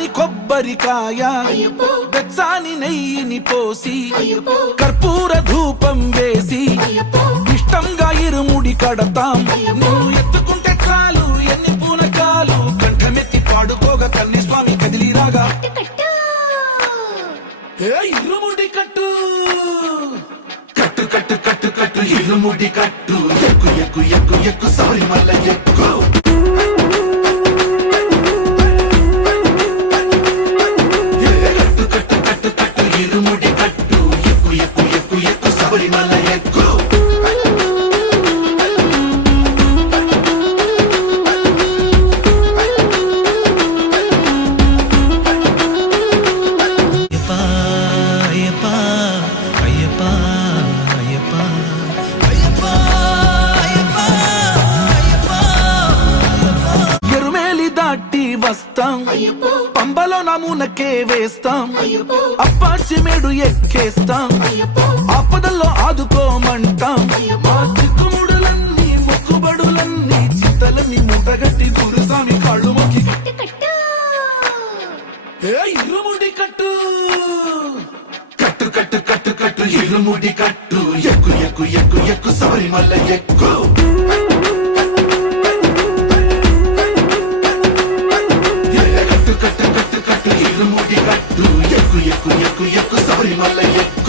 పచ్చాని కొబ్బరికాయ వెచ్చాని నెయ్యిని పోసి కర్పూర ధూపం వేసి ఇష్టంగా ఇరుముడి కడతాం. నువ్వు ఎత్తుకుంటే చాలు ఎన్ని పూనకాలు కంఠమెత్తి పాడుకోగా కన్ని స్వామి కదిలిరాగా ఇరుముడి కట్టు కట్టు కట్టు కట్టు కట్టు ఇరుముడి కట్టు ఎక్కు ఎక్కు ఎక్కు ఎక్కు శబరిమల ఎక్కు. కట్టు కట్టు కట్టు కట్టు ఇరుముడి కట్టు ఎక్కు ఎక్కు ఎక్కు ఎక్కు శబరిమల ఎక్కు. పంబలో నమూనకే వేస్తాం అప్పాచి మేడు ఎక్కేస్తాం ఆపదల్లో ఆదుకోమంటాం. మా చిక్కుముడులన్నీ మొక్కుబడులన్నీ చిత్తలన్నీ మూటగట్టి గురుస్వామి కాళ్ళు మొక్కి ఇరుముడి కట్టు కట్టు కట్టు కట్టు కట్టు ఇరుముడి కట్టు ఎక్కు ఎక్కు ఎక్కు ఎక్కు శబరిమల ఎక్కు. కట్టు కట్టు కట్టు కట్టు ఇరుముడి కట్టు ఎక్కు ఎక్కు ఎక్కు ఎక్కు శబరిమల ఎక్కు.